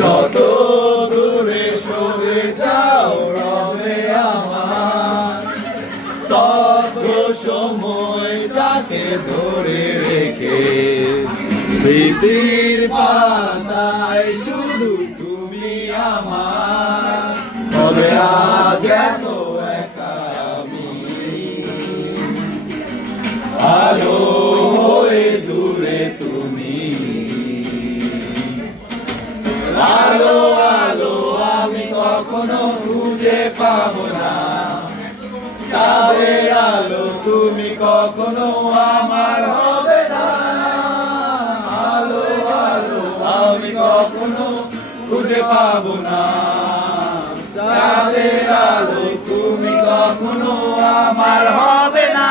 যত দূরে সরে যাও রবে আমার স্তব্ধ সময় যাকে ধরে রেখে স্মৃতির পাতায় শুধু তুমি আমার তবে আজ এত একা আমি আলো হয়ে দূরে তুমি আলো আলো আমি কখনো খুঁজে পাবো না চাঁদের আলো তুমি কখনো আমার হবে না আলো আলো আমি কখনো খুঁজে পাবো না চাঁদের আলো তুমি কখনো আমার হবে না